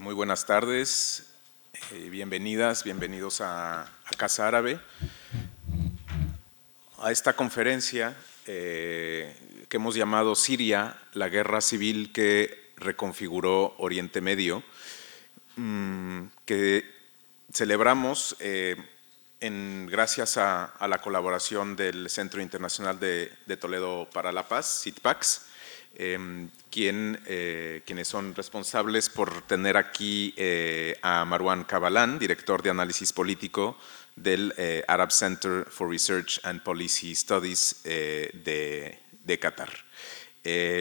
Muy buenas tardes, bienvenidas, bienvenidos a Casa Árabe, a esta conferencia que hemos llamado Siria, la guerra civil que reconfiguró Oriente Medio, que celebramos gracias a la colaboración del Centro Internacional de Toledo para la Paz, CITPAX, quienes son responsables por tener aquí a Marwan Kabalan, director de análisis político del Arab Center for Research and Policy Studies de Qatar.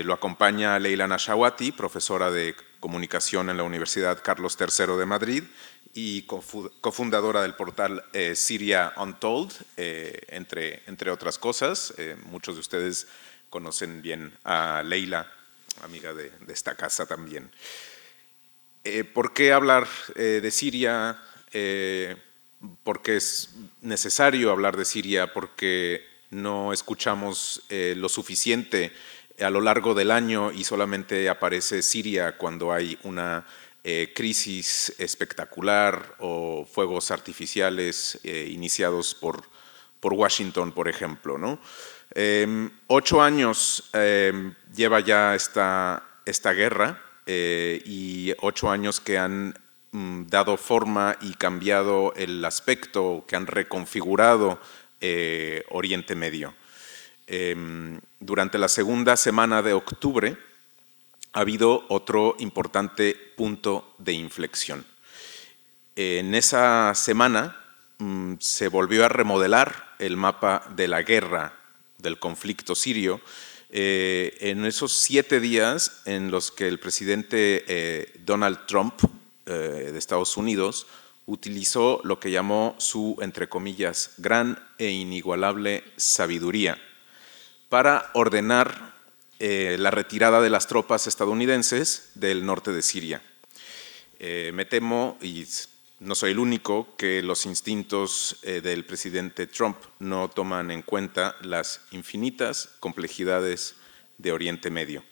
Lo acompaña Leila Nashawati, profesora de comunicación en la Universidad Carlos III de Madrid y cofundadora del portal Syria Untold, entre otras cosas. Muchos de ustedes conocen bien a Leila, amiga de esta casa también. ¿Por qué hablar de Siria? Porque es necesario hablar de Siria, porque no escuchamos lo suficiente a lo largo del año y solamente aparece Siria cuando hay una crisis espectacular o fuegos artificiales iniciados por Washington, por ejemplo, ¿no? 8 años lleva ya esta guerra y 8 años que han dado forma y cambiado el aspecto, que han reconfigurado Oriente Medio. Durante la segunda semana de octubre ha habido otro importante punto de inflexión. En esa semana se volvió a remodelar el mapa de la guerra, del conflicto sirio, en esos 7 días en los que el presidente Donald Trump de Estados Unidos utilizó lo que llamó su, entre comillas, gran e inigualable sabiduría para ordenar la retirada de las tropas estadounidenses del norte de Siria. Me temo, y no soy el único, que los instintos del presidente Trump no toman en cuenta las infinitas complejidades de Oriente Medio.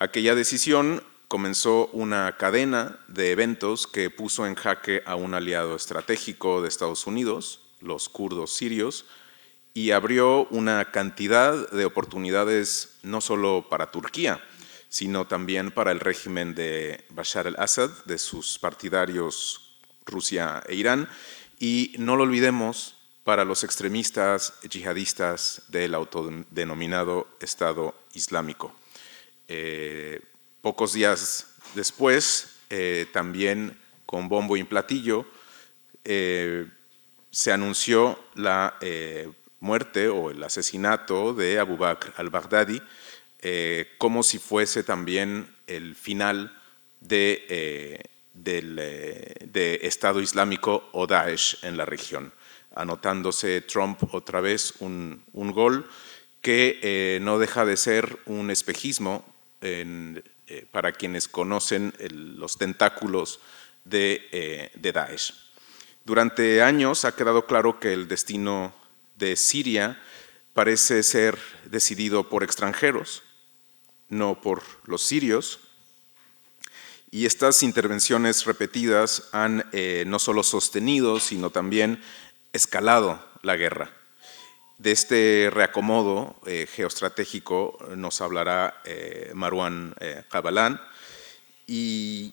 Aquella decisión comenzó una cadena de eventos que puso en jaque a un aliado estratégico de Estados Unidos, los kurdos sirios, y abrió una cantidad de oportunidades no solo para Turquía, sino también para el régimen de Bashar al-Assad, de sus partidarios Rusia e Irán, y no lo olvidemos, para los extremistas yihadistas del autodenominado Estado Islámico. Pocos días después, también con bombo y platillo, se anunció la muerte o el asesinato de Abu Bakr al-Baghdadi, como si fuese también el final del Estado Islámico o Daesh en la región, anotándose Trump otra vez un gol que no deja de ser un espejismo para quienes conocen los tentáculos de Daesh. Durante años ha quedado claro que el destino de Siria parece ser decidido por extranjeros, no por los sirios, y estas intervenciones repetidas han no solo sostenido, sino también escalado la guerra. De este reacomodo geoestratégico nos hablará Marwan Kabalan, y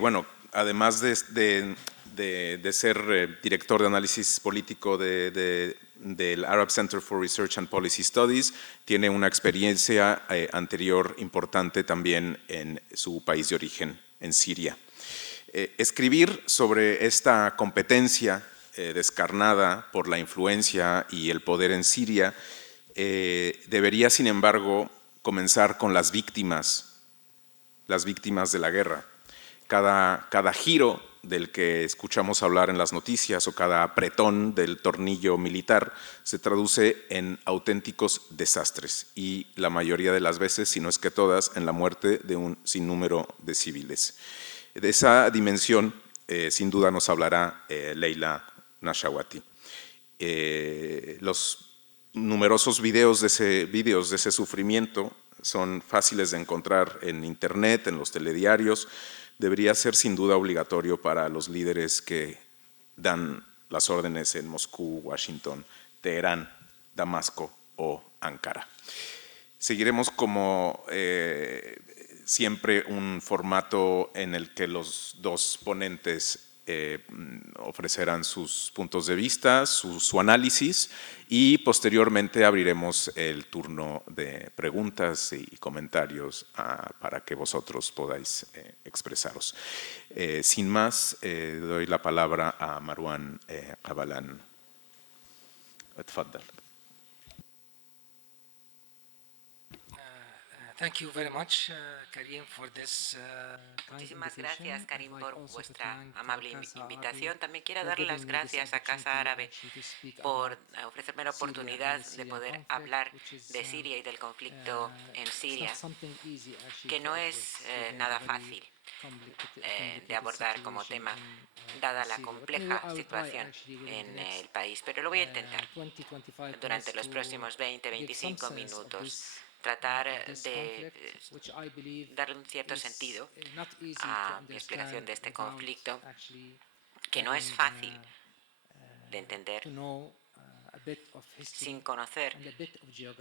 bueno, además de ser director de análisis político del Arab Center for Research and Policy Studies, tiene una experiencia anterior importante también en su país de origen, en Siria. Escribir sobre esta competencia descarnada por la influencia y el poder en Siria debería, sin embargo, comenzar con las víctimas de la guerra. Cada giro del que escuchamos hablar en las noticias o cada apretón del tornillo militar se traduce en auténticos desastres y la mayoría de las veces, si no es que todas, en la muerte de un sinnúmero de civiles. De esa dimensión, sin duda nos hablará Leila Nashawati. Los numerosos vídeos de ese sufrimiento son fáciles de encontrar en Internet, en los telediarios. Debería ser sin duda obligatorio para los líderes que dan las órdenes en Moscú, Washington, Teherán, Damasco o Ankara. Seguiremos como siempre un formato en el que los dos ponentes ofrecerán sus puntos de vista, su análisis, y posteriormente abriremos el turno de preguntas y comentarios para que vosotros podáis expresaros. Sin más, doy la palabra a Marwan Kabalan. اتفضل. Thank you very much, Karim, for this Muchísimas gracias, Karim, por vuestra amable invitación. También quiero dar las gracias a Casa Árabe por ofrecerme la oportunidad de poder hablar de Siria y del conflicto en Siria, que no es nada fácil de abordar como tema, dada la compleja situación en el país. Pero lo voy a intentar durante los próximos 20-25 minutos. Tratar de darle un cierto sentido a mi explicación de este conflicto, que no es fácil de entender sin conocer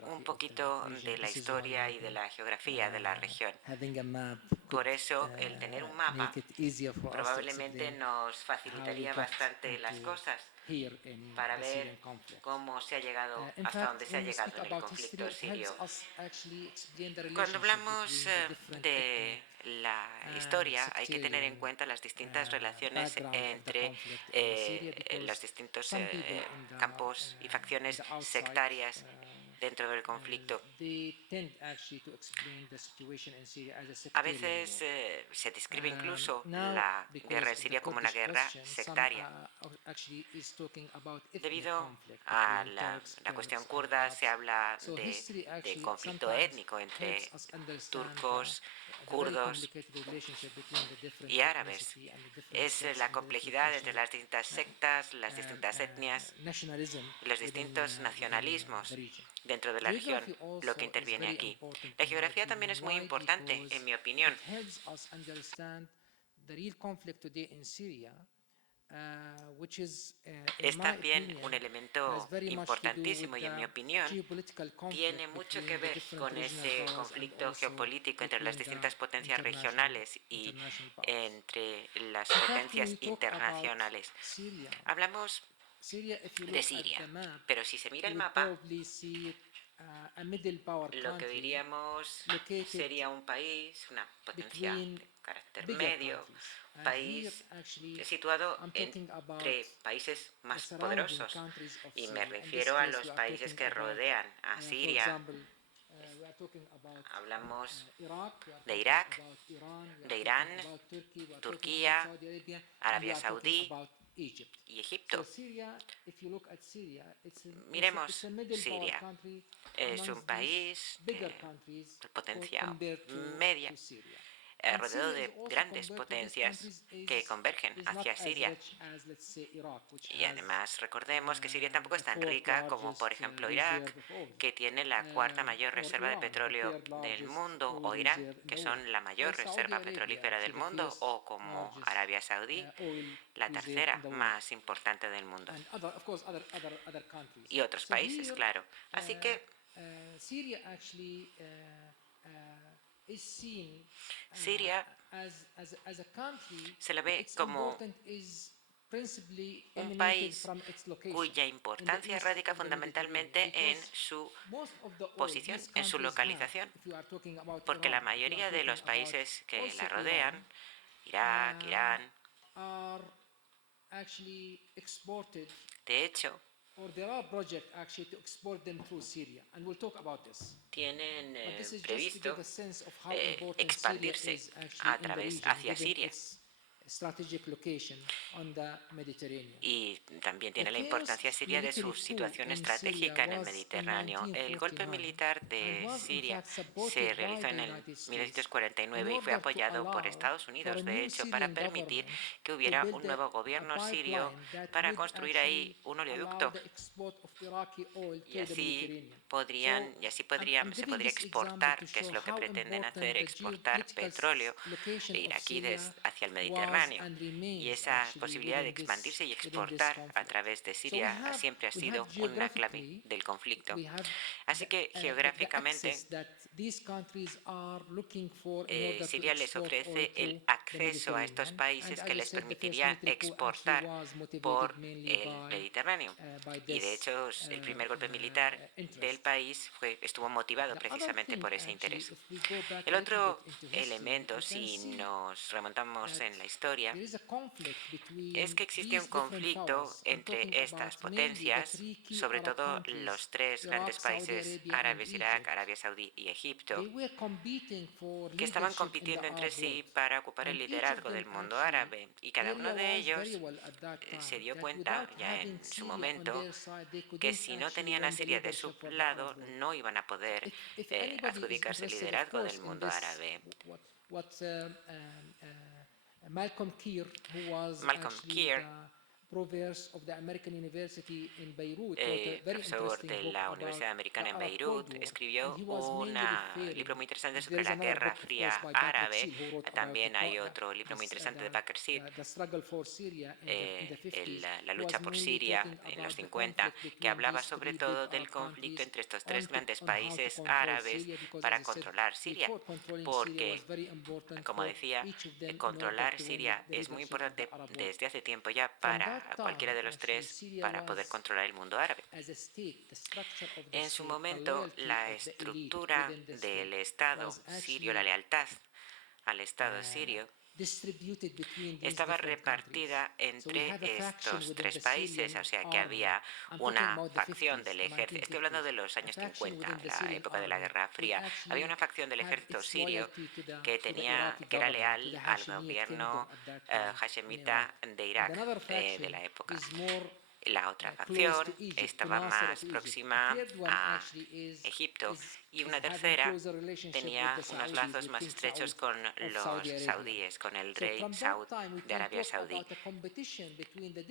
un poquito de la historia y de la geografía de la región. Por eso, el tener un mapa probablemente nos facilitaría bastante las cosas para ver cómo se ha llegado, hasta dónde se ha llegado en el conflicto sirio. Cuando hablamos de la historia, hay que tener en cuenta las distintas relaciones entre los distintos campos y facciones sectarias dentro del conflicto. A veces se describe incluso la guerra en Siria como una guerra sectaria. Debido a la cuestión kurda, se habla de conflicto étnico entre turcos, kurdos y árabes. Es la complejidad entre las distintas sectas, las distintas etnias y los distintos nacionalismos dentro de la región lo que interviene aquí. La geografía también es muy importante, en mi opinión. Es también un elemento importantísimo y, en mi opinión, tiene mucho que ver con ese conflicto geopolítico entre las distintas potencias regionales y entre las potencias internacionales. Hablamos de Siria, pero si se mira el mapa, lo que veríamos sería un país, una potencia de carácter medio, un país situado entre países más poderosos. Y me refiero a los países que rodean a Siria. Hablamos de Irak, de Irán, Turquía, Arabia Saudí y Egipto. Miremos Siria. Es un país de potencia media, rodeado de grandes potencias que convergen hacia Siria. Y además recordemos que Siria tampoco es tan rica como, por ejemplo, Irak, que tiene la cuarta mayor reserva de petróleo del mundo, o Irán, que son la mayor reserva petrolífera del mundo, o como Arabia Saudí, la tercera más importante del mundo. Y otros países, claro. Así que Siria se la ve como un país cuya importancia radica fundamentalmente en su posición, en su localización, porque la mayoría de los países que la rodean, Irak, Irán, de hecho, tienen previsto expandirse hacia Siria. Y también tiene la importancia Siria de su situación estratégica en el Mediterráneo. El golpe militar de Siria se realizó en el 1949 y fue apoyado por Estados Unidos, de hecho, para permitir que hubiera un nuevo gobierno sirio para construir ahí un oleoducto y así se podría exportar, que es lo que pretenden hacer, exportar petróleo iraquí hacia el Mediterráneo. Y esa posibilidad de expandirse y exportar a través de Siria siempre ha sido una clave del conflicto. Así que geográficamente Siria les ofrece el acceso a estos países que les permitiría exportar por el Mediterráneo. Y de hecho, el primer golpe militar del país estuvo motivado precisamente por ese interés. El otro elemento, si nos remontamos en la historia, es que existe un conflicto entre estas potencias, sobre todo los tres grandes países árabes, Irak, Arabia Saudí y Egipto, que estaban compitiendo entre sí para ocupar el liderazgo del mundo árabe. Y cada uno de ellos se dio cuenta ya en su momento que si no tenían a Siria de su lado, no iban a poder adjudicarse el liderazgo del mundo árabe. Malcolm Keir, profesor de la Universidad Americana en Beirut, escribió un libro muy interesante sobre la Guerra Fría árabe. También hay otro libro muy interesante de Bakr Sid, la lucha por Siria en los 50, que hablaba sobre todo del conflicto entre estos tres grandes países árabes para controlar Siria, porque, como decía, controlar Siria es muy importante desde hace tiempo ya para cualquiera de los tres para poder controlar el mundo árabe. En su momento, la estructura del Estado sirio, la lealtad al Estado sirio, estaba repartida entre estos tres países, o sea que había una facción del ejército, estoy hablando de los años 50, la época de la Guerra Fría, había una facción del ejército sirio que era leal al gobierno hashemita de Irak de la época. La otra facción estaba más próxima a Egipto y una tercera tenía unos lazos más estrechos con los saudíes, con el rey Saud de Arabia Saudí.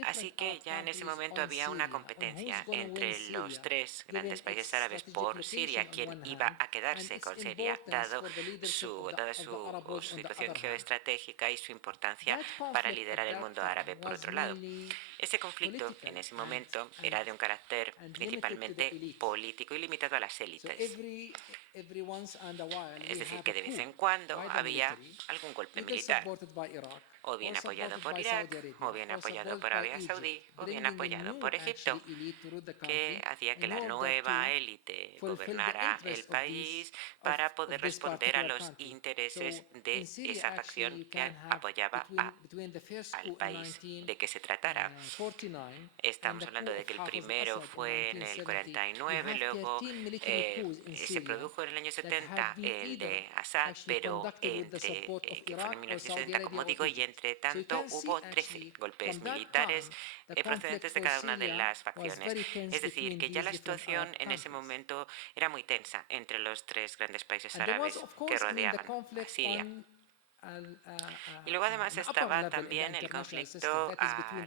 Así que ya en ese momento había una competencia entre los tres grandes países árabes por Siria, quién iba a quedarse con Siria, dada su situación geoestratégica y su importancia para liderar el mundo árabe. Por otro lado, ese conflicto en ese momento era de un carácter principalmente político y limitado a las élites. Es decir, que de vez en cuando había algún golpe militar, o bien apoyado por Irak, o bien apoyado por Arabia Saudí, o bien apoyado por Egipto, que hacía que la nueva élite gobernara el país para poder responder a los intereses de esa facción que apoyaba al país. ¿De qué se tratara? Estamos hablando de que el primero fue en el 49, luego se produjo en el año 70 el de Assad, pero que fue en 1970, como digo, y entre tanto hubo 13 golpes militares procedentes de cada una de las facciones. Es decir, que ya la situación en ese momento era muy tensa entre los tres grandes países árabes que rodeaban a Siria. Y luego además estaba también el conflicto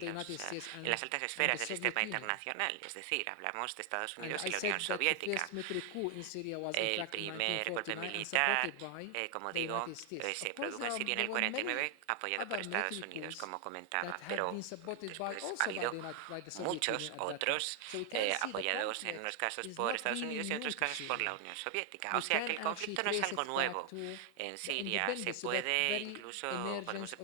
en las altas esferas del sistema internacional, es decir, hablamos de Estados Unidos y la Unión Soviética. El primer golpe militar, como digo, se produjo en Siria en el 49, apoyado por Estados Unidos, como comentaba, pero después ha habido muchos otros apoyados en unos casos por Estados Unidos y en otros casos por la Unión Soviética. O sea que el conflicto no es algo nuevo en Siria, se puede incluso podemos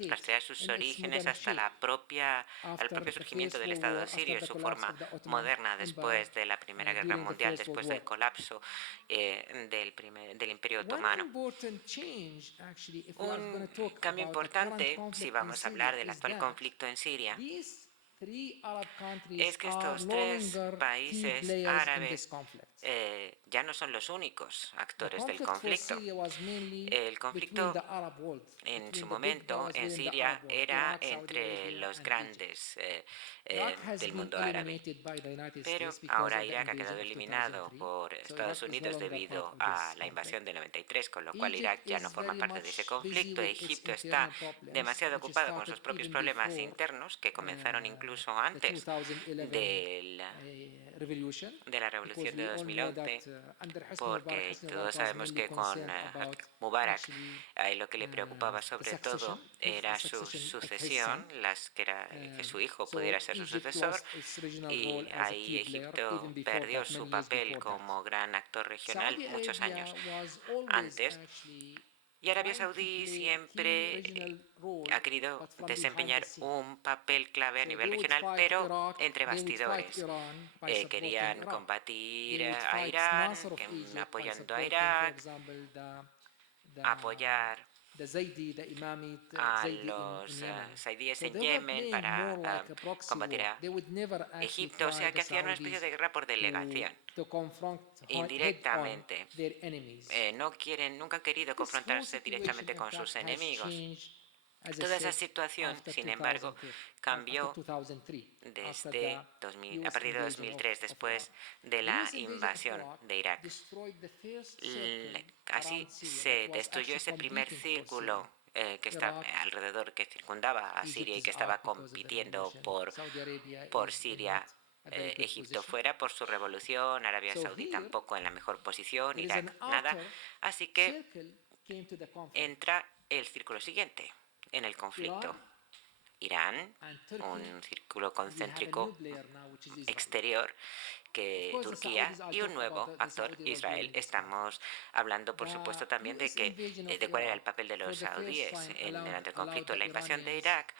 rastrear sus orígenes hasta al propio surgimiento del Estado sirio, su forma moderna después de la Primera Guerra Mundial, después del colapso del Imperio Otomano. Un cambio importante, si vamos a hablar del actual conflicto en Siria, es que estos tres países árabes ya no son los únicos actores del conflicto. El conflicto en su momento en Siria era entre los grandes del mundo árabe, pero ahora Irak ha quedado eliminado por Estados Unidos debido a la invasión de 93, con lo cual Irak ya no forma parte de ese conflicto. Egipto está demasiado ocupado con sus propios problemas internos, que comenzaron incluso antes de la revolución de 2011, porque todos sabemos que con Mubarak lo que le preocupaba sobre todo era su sucesión, que su hijo pudiera ser su sucesor, y ahí Egipto perdió su papel como gran actor regional muchos años antes. Y Arabia Saudí siempre ha querido desempeñar un papel clave a nivel regional, pero entre bastidores. Querían combatir a Irán, apoyando a Irak, apoyar a los saudíes en Yemen para combatir a Egipto, o sea que hacían una especie de guerra por delegación, indirectamente. Nunca han querido confrontarse directamente con sus enemigos. Toda esa situación, sin embargo, cambió a partir de 2003, después de la invasión de Irak. Así se destruyó ese primer círculo que está alrededor, que circundaba a Siria y que estaba compitiendo por Siria. Egipto fuera por su revolución, Arabia Saudí tampoco en la mejor posición, Irak nada. Así que entra el círculo siguiente en el conflicto. Irán, un círculo concéntrico exterior, que Turquía y un nuevo actor, Israel. Estamos hablando, por supuesto, también de cuál era el papel de los saudíes durante el conflicto. La invasión de Irak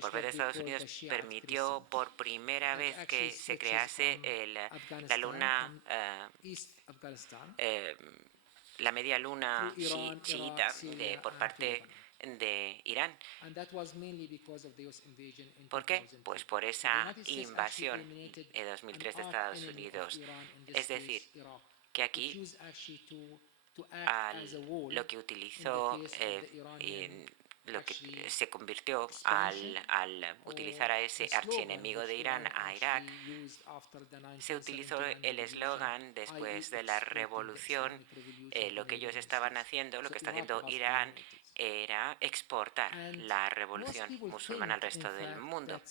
por parte de Estados Unidos permitió por primera vez que se crease la luna, la media luna chiita por parte de Irán. ¿Por qué? Pues por esa invasión en 2003 de Estados Unidos. Es decir, que aquí lo que utilizó lo que se convirtió al utilizar a ese archienemigo de Irán, a Irak, se utilizó el eslogan después de la revolución. Lo que ellos estaban haciendo, lo que está haciendo Irán, era exportar la revolución musulmana al resto del mundo.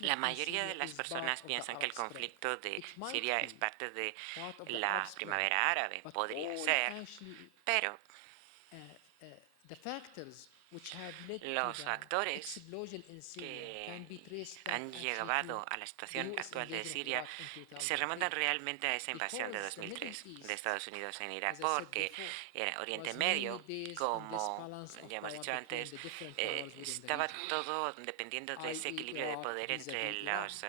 La mayoría de las personas piensan que el conflicto de Siria es parte de la primavera árabe. Podría ser, pero los factores que han llevado a la situación actual de Siria se remontan realmente a esa invasión de 2003 de Estados Unidos en Irak, porque era Oriente Medio, como ya hemos dicho antes, estaba todo dependiendo de ese equilibrio de poder entre los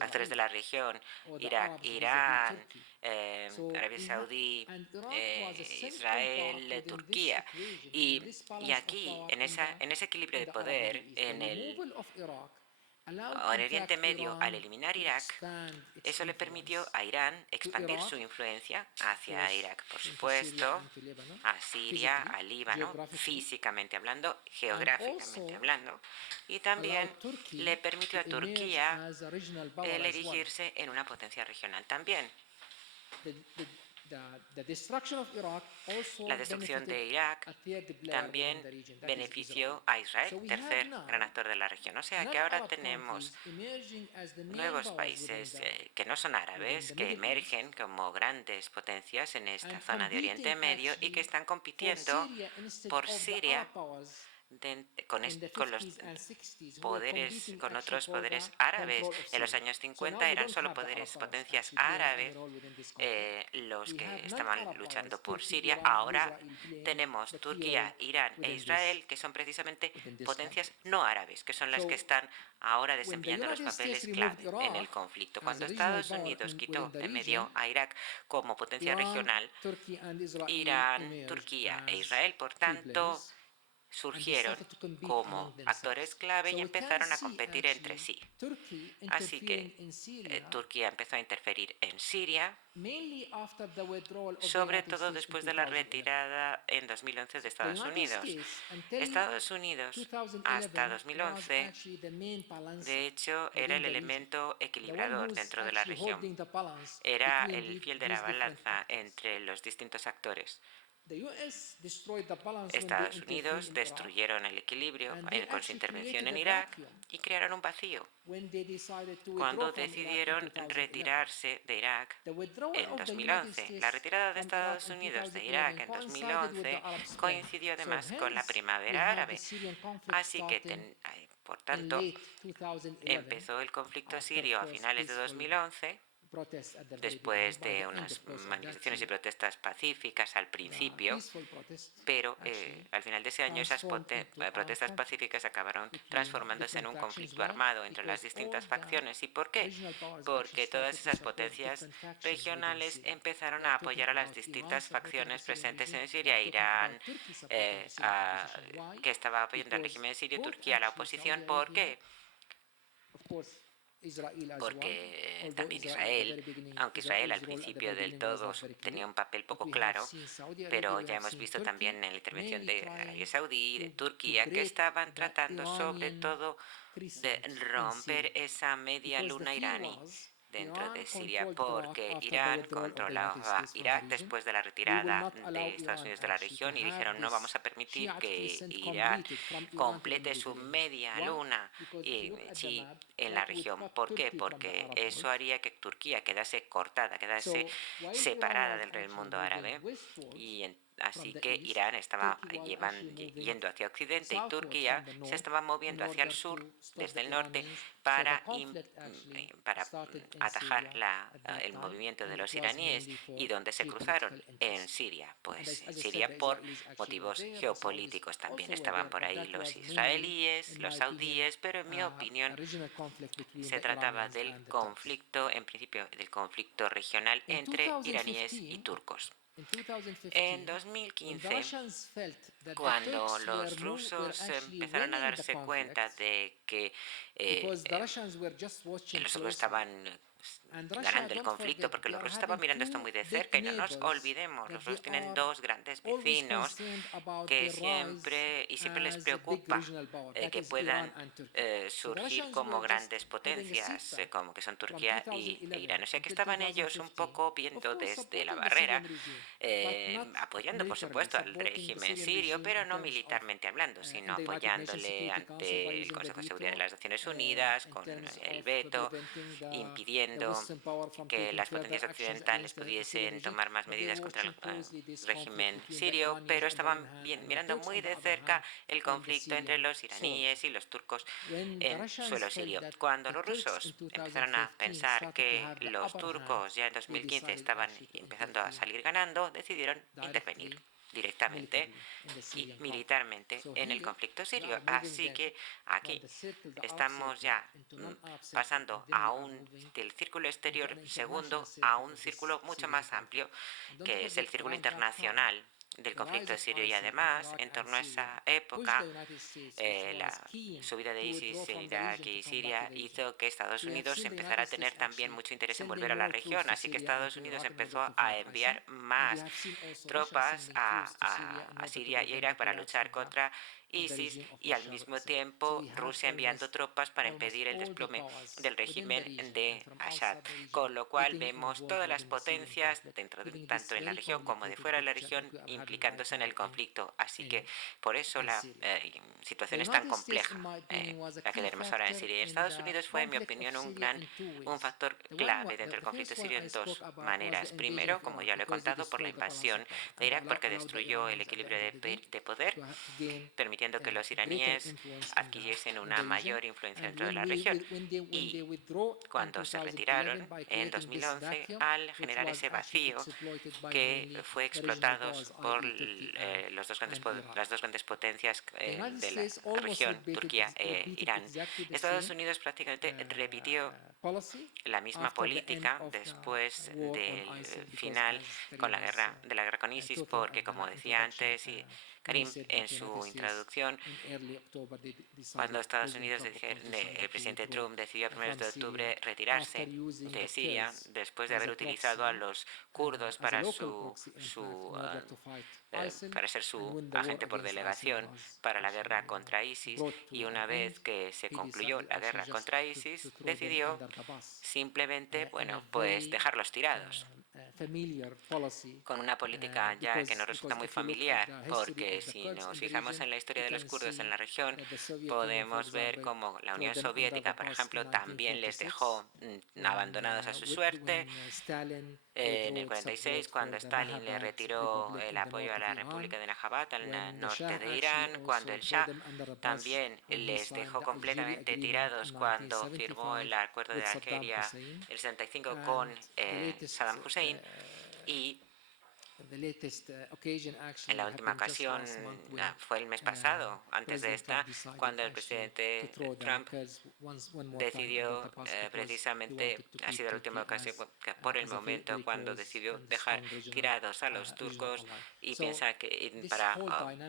actores de la región, Irak, Irán, Arabia Saudí, Israel, Turquía. Y aquí, en ese equilibrio de poder, en el Oriente Medio, al eliminar Irak, eso le permitió a Irán expandir su influencia hacia Irak, por supuesto, a Siria, al Líbano, físicamente hablando, geográficamente hablando, y también le permitió a Turquía el erigirse en una potencia regional también. La destrucción de Irak también benefició a Israel, tercer gran actor de la región. O sea que ahora tenemos nuevos países que no son árabes, que emergen como grandes potencias en esta zona de Oriente Medio y que están compitiendo por Siria con otros poderes árabes. En los años 50 eran solo potencias árabes los que estaban luchando por Siria. Ahora tenemos Turquía, Irán e Israel, que son precisamente potencias no árabes, que son las que están ahora desempeñando los papeles clave en el conflicto. Cuando Estados Unidos quitó de medio a Irak como potencia regional, Irán, Turquía e Israel, por tanto, surgieron como actores clave y empezaron a competir entre sí. Así que Turquía empezó a interferir en Siria, sobre todo después de la retirada en 2011 de Estados Unidos. Estados Unidos, hasta 2011, de hecho, era el elemento equilibrador dentro de la región. Era el fiel de la balanza entre los distintos actores. Estados Unidos destruyeron el equilibrio con su intervención en Irak y crearon un vacío. Cuando decidieron retirarse de Irak en 2011, la retirada de Estados Unidos de Irak en 2011 coincidió además con la primavera árabe. Así que, por tanto, empezó el conflicto sirio a finales de 2011, después de unas manifestaciones y protestas pacíficas al principio, pero al final de ese año esas protestas pacíficas acabaron transformándose en un conflicto armado entre las distintas facciones. ¿Y por qué? Porque todas esas potencias regionales empezaron a apoyar a las distintas facciones presentes en Siria. Irán, que estaba apoyando al régimen sirio, Turquía, la oposición. ¿Por qué? Porque también Israel, aunque Israel al principio del todo tenía un papel poco claro, pero ya hemos visto también en la intervención de Arabia Saudí, de Turquía, que estaban tratando sobre todo de romper esa media luna iraní dentro de Siria, porque Irán controlaba Irak después de la retirada de Estados Unidos de la región y dijeron no vamos a permitir que Irán complete su media luna en la región. ¿Por qué? Porque eso haría que Turquía quedase cortada, quedase separada del mundo árabe y así que Irán estaba yendo hacia Occidente y Turquía se estaba moviendo hacia el sur, desde el norte, para atajar el movimiento de los iraníes. ¿Y dónde se cruzaron? En Siria. Pues en Siria por motivos geopolíticos también estaban por ahí los israelíes, los saudíes, pero en mi opinión se trataba del conflicto, en principio del conflicto regional entre iraníes y turcos. En 2015, cuando los rusos empezaron a darse cuenta de que los rusos estaban ganando el conflicto, porque los rusos estaban mirando esto muy de cerca y no nos olvidemos, los rusos tienen dos grandes vecinos que siempre les preocupa que puedan surgir como grandes potencias, como que son Turquía e Irán. O sea que estaban ellos un poco viendo desde la barrera, apoyando por supuesto al régimen sirio, pero no militarmente hablando, sino apoyándole ante el Consejo de Seguridad de las Naciones Unidas, con el veto, impidiendo que las potencias occidentales pudiesen tomar más medidas contra el régimen sirio, pero estaban mirando muy de cerca el conflicto entre los iraníes y los turcos en suelo sirio. Cuando los rusos empezaron a pensar que los turcos ya en 2015 estaban empezando a salir ganando, decidieron intervenir directamente y militarmente en el conflicto sirio. Así que aquí estamos ya pasando del círculo exterior segundo a un círculo mucho más amplio, que es el círculo internacional del conflicto sirio. Y además, en torno a esa época, la subida de ISIS en Irak y Siria hizo que Estados Unidos empezara a tener también mucho interés en volver a la región. Así que Estados Unidos empezó a enviar más tropas a Siria y a Irak para luchar contra ISIS, y al mismo tiempo Rusia enviando tropas para impedir el desplome del régimen de Assad. Con lo cual vemos todas las potencias, tanto en la región como de fuera de la región, implicándose en el conflicto. Así que por eso la situación es tan compleja, la que tenemos ahora en Siria. Y Estados Unidos fue, en mi opinión, un factor clave dentro del conflicto sirio en dos maneras. Primero, como ya lo he contado, por la invasión de Irak, porque destruyó el equilibrio de poder, permitiendo que los iraníes adquiriesen una mayor influencia dentro de la región. Y cuando se retiraron en 2011, al generar ese vacío que fue explotado por por las dos grandes potencias de la región, Turquía e Irán. Estados Unidos prácticamente repitió la misma política después del final de la guerra con ISIS, porque, como decía antes y Karim en su introducción, cuando Estados Unidos, el presidente Trump decidió a primeros de octubre retirarse de Siria después de haber utilizado a los kurdos para para ser su agente por delegación para la guerra contra ISIS, y una vez que se concluyó la guerra contra ISIS, decidió simplemente, bueno, pues dejarlos tirados, con una política ya que nos resulta muy familiar, porque si nos fijamos en la historia de los kurdos en la región, podemos ver cómo la Unión Soviética, por ejemplo, también les dejó abandonados a su suerte. En el 46, cuando Stalin le retiró el apoyo a la República de Najabat al norte de Irán, cuando el Shah también les dejó completamente tirados cuando firmó el acuerdo de Argelia el 65 con Saddam Hussein, y en la última ocasión fue el mes pasado, antes de esta, cuando el presidente Trump decidió precisamente, ha sido la última ocasión por el momento, cuando decidió dejar tirados a los turcos y piensa que para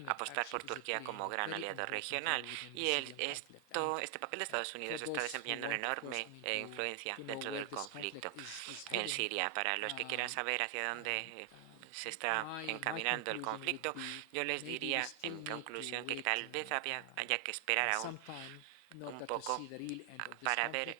apostar por Turquía como gran aliado regional. Y este papel de Estados Unidos está desempeñando una enorme influencia dentro del conflicto en Siria. Para los que quieran saber hacia dónde se está encaminando el conflicto, yo les diría en conclusión que tal vez haya que esperar aún un poco para ver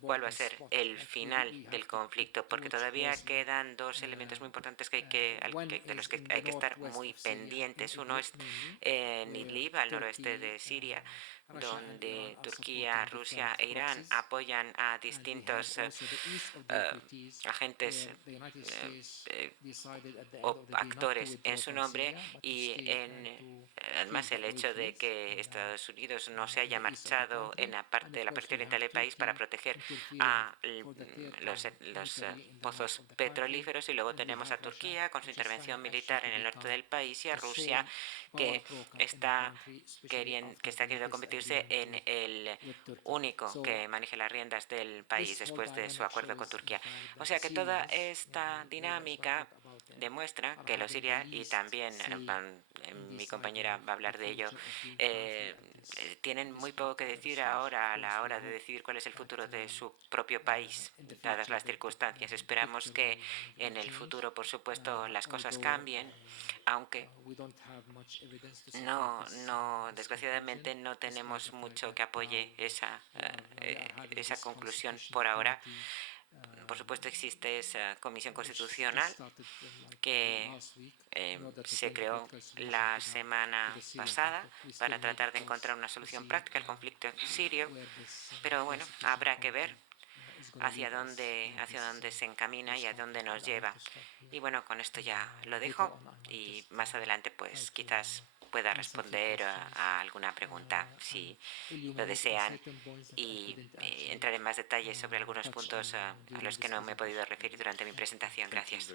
cuál va a ser el final del conflicto, porque todavía quedan dos elementos muy importantes de los que hay que estar muy pendientes. Uno es en Idlib, al noroeste de Siria, donde Turquía, Rusia e Irán apoyan a distintos agentes o actores en su nombre, y además el hecho de que Estados Unidos no se haya marchado en la parte oriental del país para proteger a los pozos petrolíferos, y luego tenemos a Turquía con su intervención militar en el norte del país, y a Rusia que está queriendo convertirse en el único que maneje las riendas del país después de su acuerdo con Turquía. O sea que toda esta dinámica demuestra que los Siria, y también mi compañera va a hablar de ello, tienen muy poco que decir ahora a la hora de decidir cuál es el futuro de su propio país, dadas las circunstancias. Esperamos que en el futuro, por supuesto, las cosas cambien, aunque desgraciadamente no tenemos mucho que apoye esa conclusión por ahora. Por supuesto, existe esa comisión constitucional que se creó la semana pasada para tratar de encontrar una solución práctica al conflicto sirio, pero bueno, habrá que ver hacia dónde se encamina y a dónde nos lleva. Y bueno, con esto ya lo dejo, y más adelante pues quizás pueda responder a alguna pregunta si lo desean, y entrar en más detalles sobre algunos puntos a los que no me he podido referir durante mi presentación. Gracias.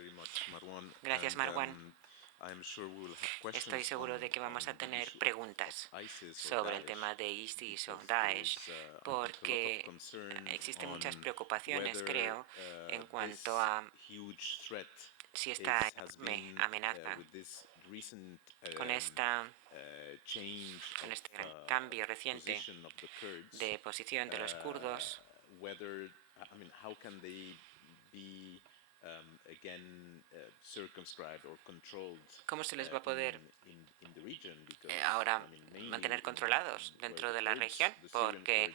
Gracias, Marwan. Estoy seguro de que vamos a tener preguntas sobre el tema de ISIS o Daesh, porque existen muchas preocupaciones, creo, en cuanto a si esta amenaza con este gran cambio reciente de posición de los kurdos, ¿cómo se les va a poder ahora mantener controlados dentro de la región? Porque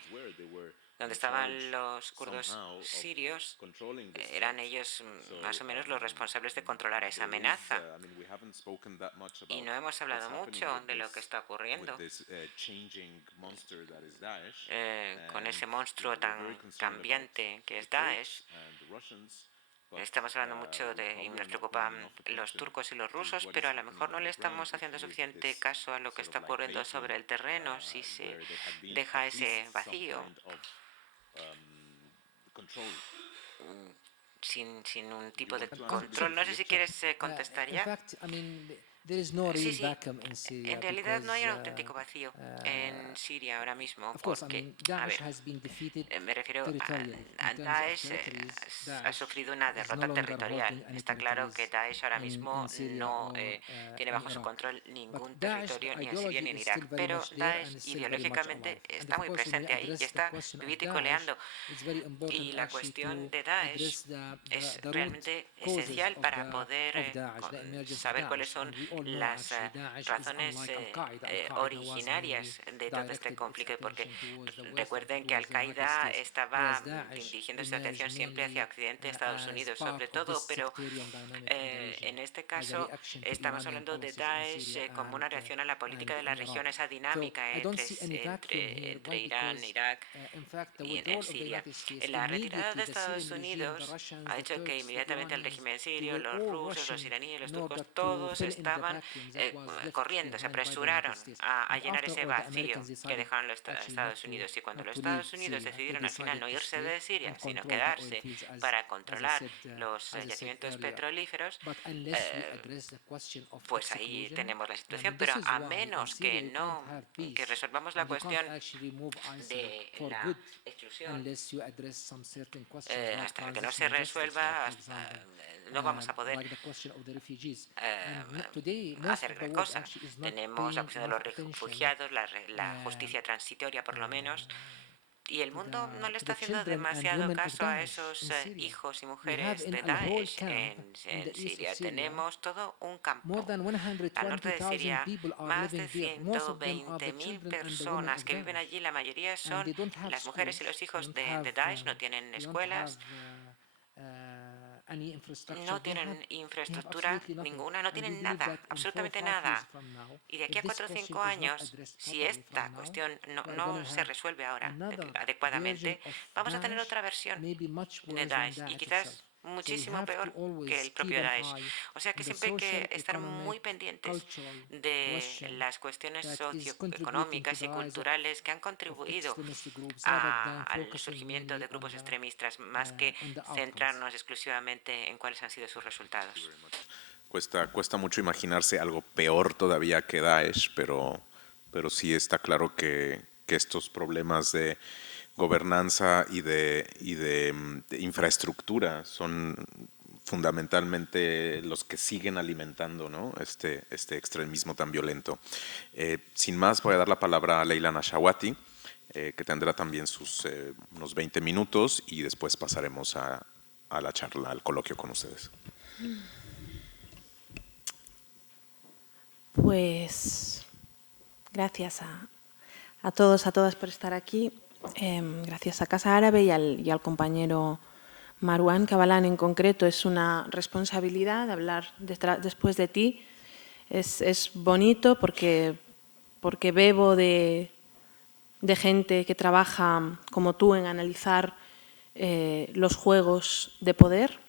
donde estaban los kurdos sirios, eran ellos más o menos los responsables de controlar esa amenaza. Y no hemos hablado mucho de lo que está ocurriendo con ese monstruo tan cambiante que es Daesh. Estamos hablando mucho y nos preocupan los turcos y los rusos, pero a lo mejor no le estamos haciendo suficiente caso a lo que está ocurriendo sobre el terreno, si se deja ese vacío sin un tipo de control. No sé si quieres contestar ya. Sí, sí. En realidad no hay un auténtico vacío en Siria ahora mismo porque, a ver, me refiero a Daesh, ha sufrido una derrota territorial. Está claro que Daesh ahora mismo no tiene bajo su control ningún territorio ni en Siria ni en Irak, pero Daesh ideológicamente está muy presente ahí y está vivito y coleando. Y la cuestión de Daesh es realmente esencial para poder saber cuáles son las razones originarias de todo este conflicto, porque recuerden que Al-Qaeda estaba dirigiendo su atención siempre hacia Occidente, Estados Unidos sobre todo, pero en este caso estamos hablando de Daesh como una reacción a la política de la región, esa dinámica entre Irán, Irak y en Siria. La retirada de Estados Unidos ha hecho que inmediatamente el régimen sirio, los rusos, los iraníes, los turcos, todos estaban corriendo, se apresuraron a llenar ese vacío que dejaron los Estados Unidos. Y cuando los Estados Unidos decidieron al final no irse de Siria, sino quedarse para controlar los yacimientos petrolíferos, pues ahí tenemos la situación. Pero a menos que resolvamos la cuestión de la exclusión, hasta que no se resuelva, no vamos a poder hacer cosas. Tenemos la cuestión de los refugiados, la justicia transitoria por lo menos, y el mundo no le está haciendo demasiado caso a esos hijos y mujeres de Daesh en Siria. Tenemos todo un campo al norte de Siria, más de 120.000 personas que viven allí. La mayoría son las mujeres y los hijos de Daesh. No tienen escuelas, no tienen infraestructura ninguna, no tienen nada, absolutamente nada. Y de aquí a 4 o 5 años, si esta cuestión no se resuelve ahora adecuadamente, vamos a tener otra versión de Daesh y quizás muchísimo peor que el propio Daesh. O sea que siempre hay que estar muy pendientes de las cuestiones socioeconómicas y culturales que han contribuido al surgimiento de grupos extremistas, más que centrarnos exclusivamente en cuáles han sido sus resultados. Cuesta mucho imaginarse algo peor todavía que Daesh, pero sí está claro que estos problemas de gobernanza y de infraestructura son fundamentalmente los que siguen alimentando, ¿no? este extremismo tan violento. Sin más, voy a dar la palabra a Leila Nashawati, que tendrá también sus unos 20 minutos y después pasaremos a la charla, al coloquio con ustedes. Pues gracias a todos, a todas por estar aquí. Gracias a Casa Árabe y al compañero Marwan Kabalan en concreto. Es una responsabilidad hablar después de ti. Es bonito porque bebo de gente que trabaja como tú en analizar los juegos de poder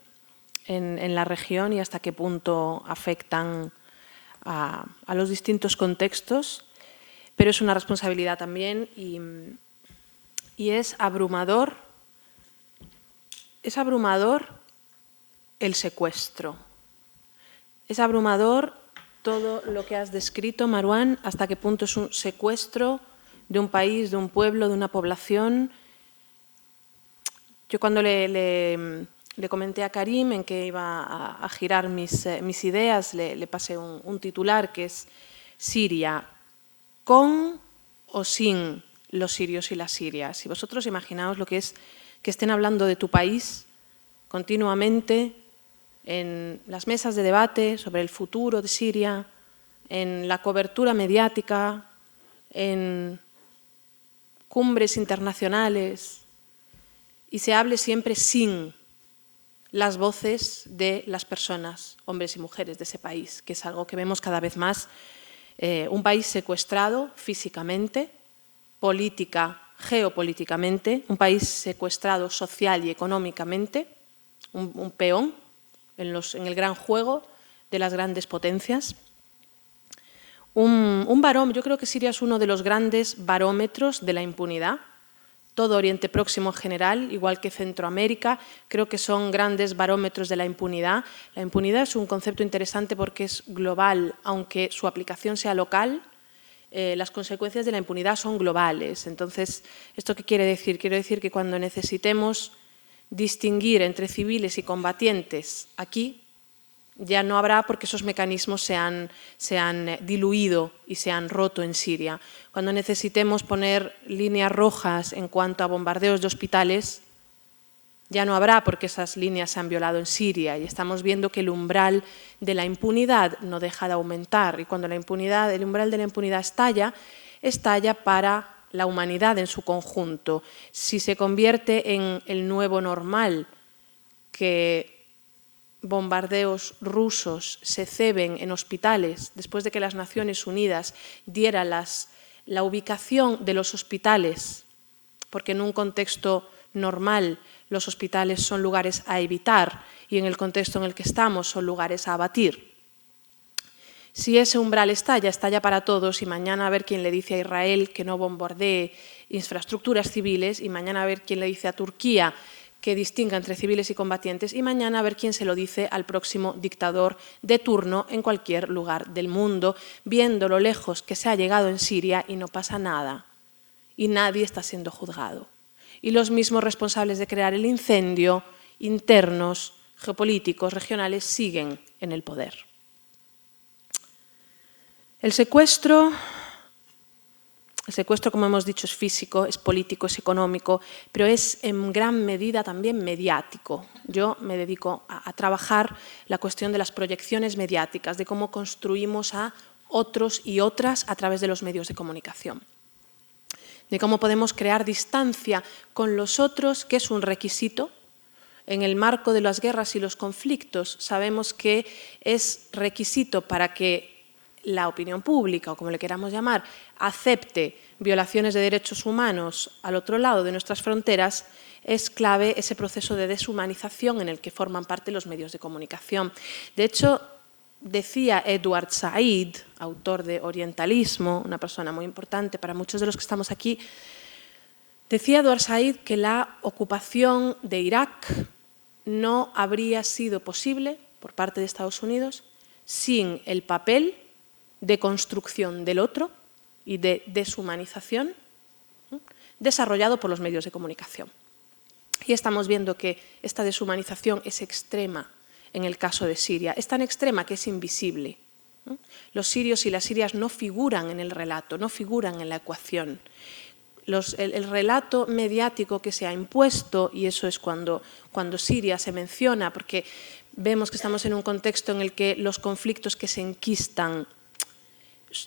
en la región y hasta qué punto afectan a los distintos contextos, pero es una responsabilidad también y es abrumador el secuestro. Es abrumador todo lo que has descrito, Marwan, hasta qué punto es un secuestro de un país, de un pueblo, de una población. Yo cuando le comenté a Karim en que iba a girar mis ideas, le pasé un titular que es Siria, con o sin los sirios y las sirias. Si vosotros imaginaos lo que es que estén hablando de tu país continuamente en las mesas de debate sobre el futuro de Siria, en la cobertura mediática, en cumbres internacionales, y se hable siempre sin las voces de las personas, hombres y mujeres de ese país, que es algo que vemos cada vez más. Un país secuestrado físicamente, geopolíticamente, un país secuestrado social y económicamente, un peón en el gran juego de las grandes potencias. Un barómetro, yo creo que Siria es uno de los grandes barómetros de la impunidad. todo Oriente Próximo en general, igual que Centroamérica, creo que son grandes barómetros de la impunidad. La impunidad es un concepto interesante porque es global, aunque su aplicación sea local. Las consecuencias de la impunidad son globales. Entonces, ¿esto qué quiere decir? Quiere decir que cuando necesitemos distinguir entre civiles y combatientes aquí, ya no habrá porque esos mecanismos se han diluido y se han roto en Siria. Cuando necesitemos poner líneas rojas en cuanto a bombardeos de hospitales, ya no habrá porque esas líneas se han violado en Siria y estamos viendo que el umbral de la impunidad no deja de aumentar y cuando el umbral de la impunidad estalla para la humanidad en su conjunto. Si se convierte en el nuevo normal que bombardeos rusos se ceben en hospitales después de que las Naciones Unidas dieran la ubicación de los hospitales, porque en un contexto normal los hospitales son lugares a evitar y en el contexto en el que estamos son lugares a abatir. Si ese umbral estalla para todos y mañana a ver quién le dice a Israel que no bombardee infraestructuras civiles y mañana a ver quién le dice a Turquía que distinga entre civiles y combatientes y mañana a ver quién se lo dice al próximo dictador de turno en cualquier lugar del mundo, viendo lo lejos que se ha llegado en Siria y no pasa nada y nadie está siendo juzgado. Y los mismos responsables de crear el incendio, internos, geopolíticos, regionales, siguen en el poder. El secuestro, como hemos dicho, es físico, es político, es económico, pero es en gran medida también mediático. Yo me dedico a trabajar la cuestión de las proyecciones mediáticas, de cómo construimos a otros y otras a través de los medios de comunicación. De cómo podemos crear distancia con los otros, que es un requisito. En el marco de las guerras y los conflictos sabemos que es requisito para que la opinión pública, o como le queramos llamar, acepte violaciones de derechos humanos al otro lado de nuestras fronteras, es clave ese proceso de deshumanización en el que forman parte los medios de comunicación. De hecho, decía Edward Said, autor de Orientalismo, una persona muy importante para muchos de los que estamos aquí, decía Edward Said que la ocupación de Irak no habría sido posible por parte de Estados Unidos sin el papel de construcción del otro y de deshumanización desarrollado por los medios de comunicación. Y estamos viendo que esta deshumanización es extrema en el caso de Siria. Es tan extrema que es invisible. Los sirios y las sirias no figuran en el relato, no figuran en la ecuación. El relato mediático que se ha impuesto, y eso es cuando Siria se menciona, porque vemos que estamos en un contexto en el que los conflictos que se enquistan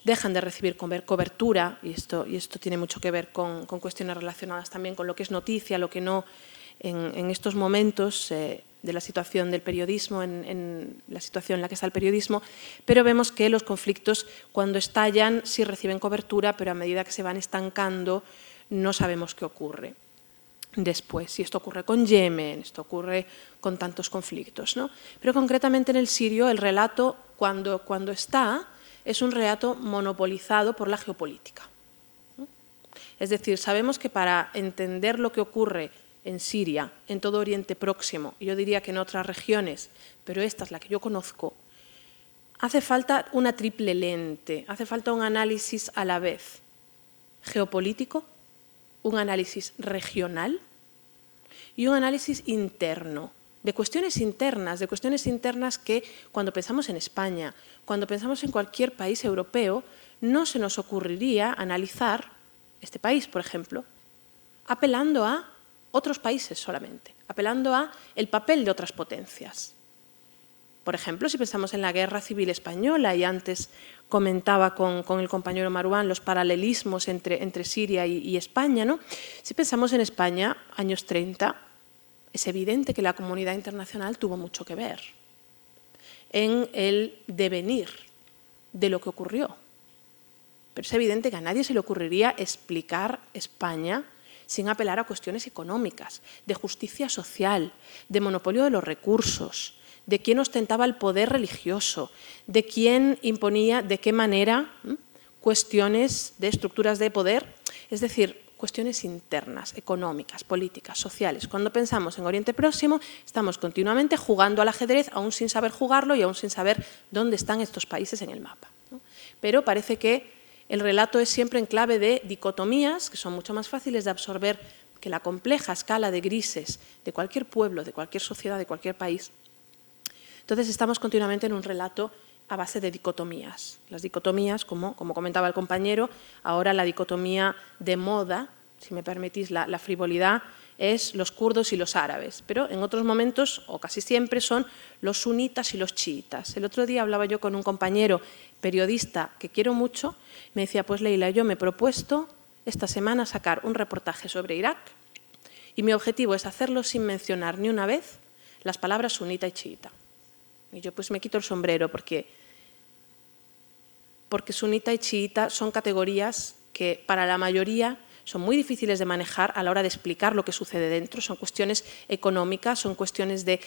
dejan de recibir cobertura, y esto tiene mucho que ver con cuestiones relacionadas también con lo que es noticia, lo que no, en estos momentos de la situación del periodismo, en la situación en la que está el periodismo, pero vemos que los conflictos cuando estallan sí reciben cobertura, pero a medida que se van estancando no sabemos qué ocurre después. Y esto ocurre con Yemen, esto ocurre con tantos conflictos, ¿no? Pero concretamente en el sirio el relato cuando está es un relato monopolizado por la geopolítica. Es decir, sabemos que para entender lo que ocurre en Siria, en todo Oriente Próximo, y yo diría que en otras regiones, pero esta es la que yo conozco, hace falta una triple lente, hace falta un análisis a la vez geopolítico, un análisis regional y un análisis interno, de cuestiones internas que cuando pensamos en España, cuando pensamos en cualquier país europeo, no se nos ocurriría analizar este país, por ejemplo, apelando a otros países solamente, apelando a el papel de otras potencias. Por ejemplo, si pensamos en la Guerra Civil Española, y antes comentaba con el compañero Marouane los paralelismos entre Siria y España, ¿no? Si pensamos en España, años 30, es evidente que la comunidad internacional tuvo mucho que ver en el devenir de lo que ocurrió. Pero es evidente que a nadie se le ocurriría explicar España sin apelar a cuestiones económicas, de justicia social, de monopolio de los recursos, de quién ostentaba el poder religioso, de quién imponía, de qué manera, cuestiones de estructuras de poder, es decir, cuestiones internas, económicas, políticas, sociales. Cuando pensamos en Oriente Próximo, estamos continuamente jugando al ajedrez, aún sin saber jugarlo y aún sin saber dónde están estos países en el mapa, ¿no? Pero parece que el relato es siempre en clave de dicotomías, que son mucho más fáciles de absorber que la compleja escala de grises de cualquier pueblo, de cualquier sociedad, de cualquier país. Entonces, estamos continuamente en un relato a base de dicotomías. Las dicotomías, como comentaba el compañero, ahora la dicotomía de moda, si me permitís la frivolidad, es los kurdos y los árabes, pero en otros momentos, o casi siempre, son los sunitas y los chiitas. El otro día hablaba yo con un compañero periodista que quiero mucho, me decía, pues Leila, yo me he propuesto esta semana sacar un reportaje sobre Irak y mi objetivo es hacerlo sin mencionar ni una vez las palabras sunita y chiita. Y yo pues me quito el sombrero porque sunita y chiita son categorías que para la mayoría son muy difíciles de manejar a la hora de explicar lo que sucede dentro. Son cuestiones económicas, son cuestiones de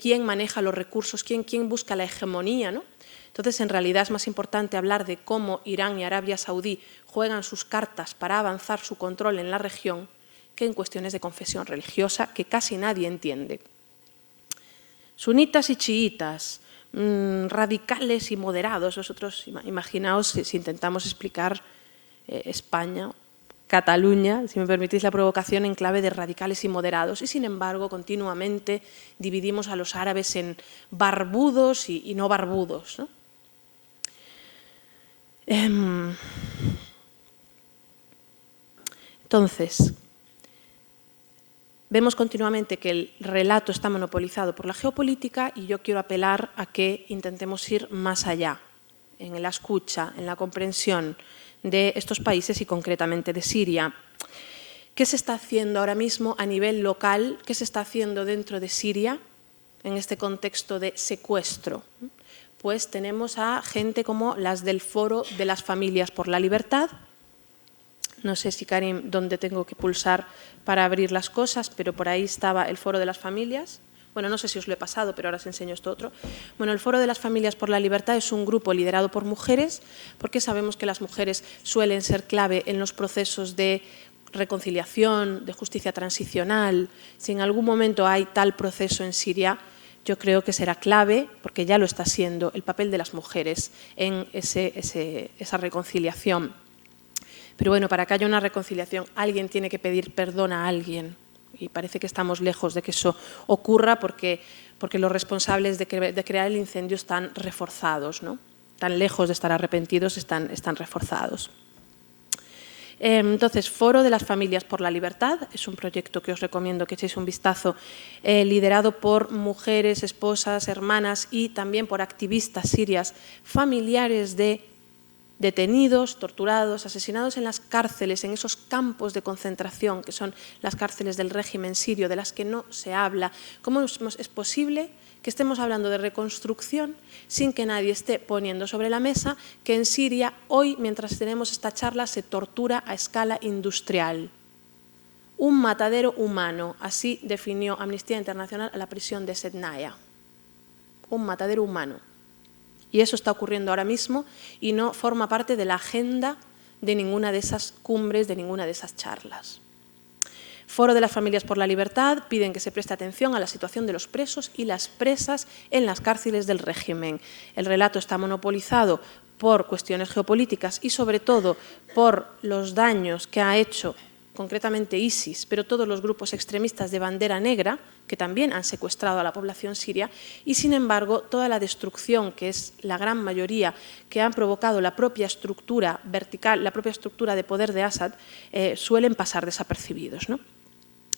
quién maneja los recursos, quién busca la hegemonía, ¿no? Entonces, en realidad es más importante hablar de cómo Irán y Arabia Saudí juegan sus cartas para avanzar su control en la región que en cuestiones de confesión religiosa que casi nadie entiende. Sunitas y chiitas, radicales y moderados. Vosotros imaginaos si intentamos explicar España, Cataluña, si me permitís la provocación, en clave de radicales y moderados. Y sin embargo, continuamente dividimos a los árabes en barbudos y no barbudos, ¿no? Entonces, vemos continuamente que el relato está monopolizado por la geopolítica y yo quiero apelar a que intentemos ir más allá, en la escucha, en la comprensión de estos países y concretamente de Siria. ¿Qué se está haciendo ahora mismo a nivel local? ¿Qué se está haciendo dentro de Siria en este contexto de secuestro? Pues tenemos a gente como las del Foro de las Familias por la Libertad. No sé si, Karim, dónde tengo que pulsar para abrir las cosas, pero por ahí estaba el Foro de las Familias. Bueno, no sé si os lo he pasado, pero ahora os enseño esto otro. Bueno, el Foro de las Familias por la Libertad es un grupo liderado por mujeres, porque sabemos que las mujeres suelen ser clave en los procesos de reconciliación, de justicia transicional. Si en algún momento hay tal proceso en Siria, yo creo que será clave, porque ya lo está siendo, el papel de las mujeres en esa reconciliación. Pero bueno, para que haya una reconciliación, alguien tiene que pedir perdón a alguien. Y parece que estamos lejos de que eso ocurra porque los responsables de crear el incendio están reforzados, ¿no? Tan lejos de estar arrepentidos, están reforzados. Entonces, Foro de las Familias por la Libertad es un proyecto que os recomiendo que echéis un vistazo, liderado por mujeres, esposas, hermanas y también por activistas sirias, familiares de detenidos, torturados, asesinados en las cárceles, en esos campos de concentración que son las cárceles del régimen sirio, de las que no se habla. ¿Cómo es posible que estemos hablando de reconstrucción sin que nadie esté poniendo sobre la mesa que en Siria hoy, mientras tenemos esta charla, se tortura a escala industrial? Un matadero humano, así definió Amnistía Internacional a la prisión de Sednaya. Un matadero humano. Y eso está ocurriendo ahora mismo y no forma parte de la agenda de ninguna de esas cumbres, de ninguna de esas charlas. Foro de las Familias por la Libertad piden que se preste atención a la situación de los presos y las presas en las cárceles del régimen. El relato está monopolizado por cuestiones geopolíticas y sobre todo por los daños que ha hecho concretamente ISIS, pero todos los grupos extremistas de bandera negra, que también han secuestrado a la población siria, y sin embargo toda la destrucción, que es la gran mayoría, que han provocado la propia estructura vertical, la propia estructura de poder de Assad, suelen pasar desapercibidos, ¿no?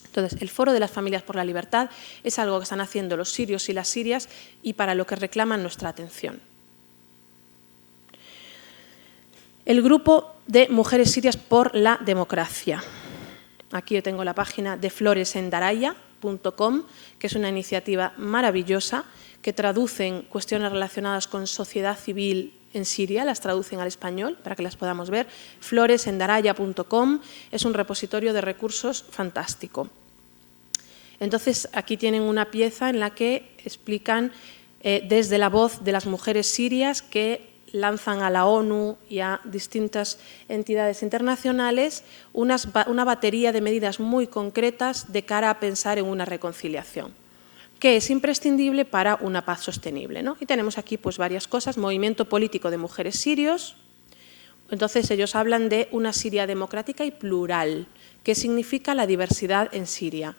Entonces, el Foro de las Familias por la Libertad es algo que están haciendo los sirios y las sirias y para lo que reclaman nuestra atención. El Grupo de Mujeres Sirias por la Democracia. Aquí yo tengo la página de floresendaraya.com, que es una iniciativa maravillosa que traducen cuestiones relacionadas con sociedad civil en Siria, las traducen al español para que las podamos ver. floresendaraya.com es un repositorio de recursos fantástico. Entonces, aquí tienen una pieza en la que explican desde la voz de las mujeres sirias que lanzan a la ONU y a distintas entidades internacionales una batería de medidas muy concretas de cara a pensar en una reconciliación, que es imprescindible para una paz sostenible, ¿no? Y tenemos aquí pues, varias cosas: movimiento político de mujeres sirios. Entonces ellos hablan de una Siria democrática y plural. ¿Qué significa la diversidad en Siria?